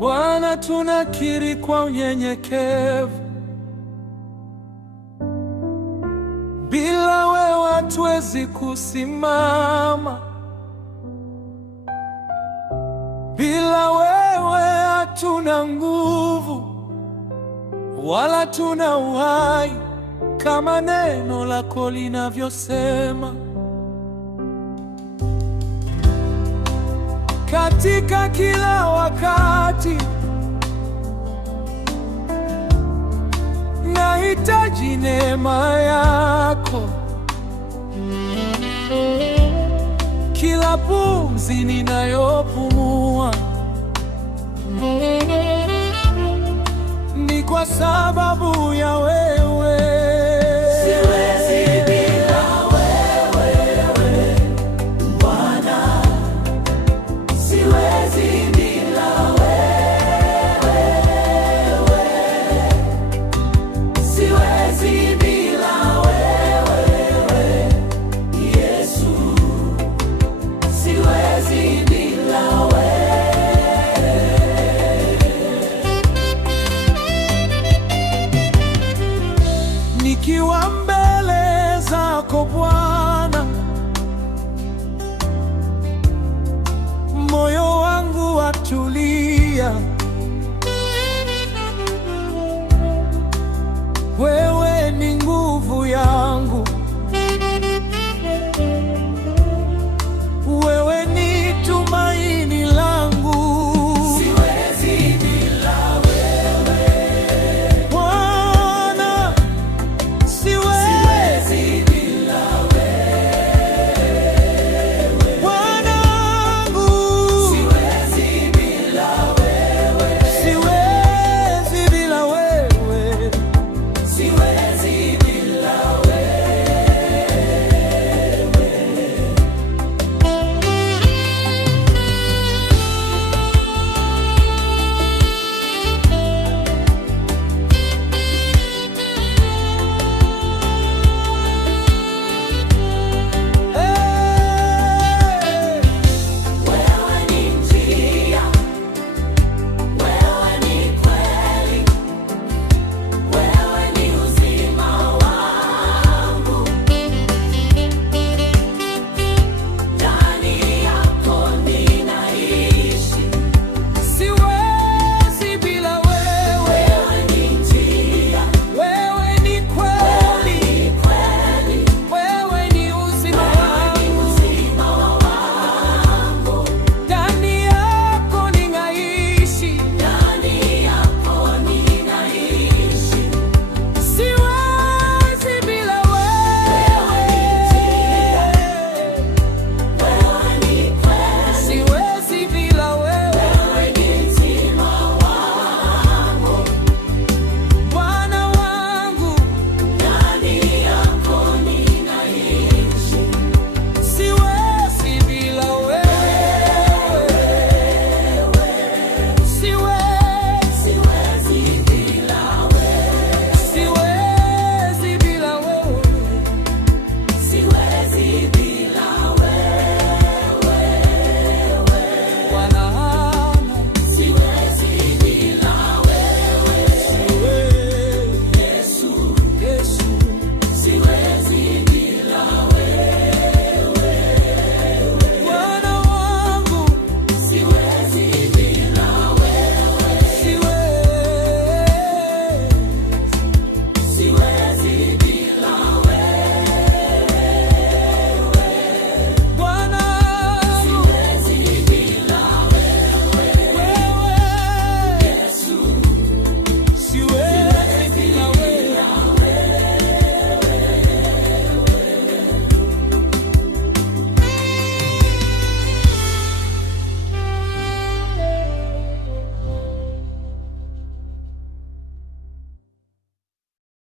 Bwana, tunakiri kwa unyenyekevu, bila wewe hatuwezi kusimama, bila wewe hatuna nguvu wala tuna uhai, kama neno lako linavyosema. Katika kila wakati nahitaji neema yako, kila pumzi ninayopumua ni kwa sababu ya wewe. Siwezi bila wewe Bwana, siwezi bila wewe, siwezi bila wewe Yesu, siwezi bila wewe. Nikiwa mbele zako Bwana, moyo wangu watulia.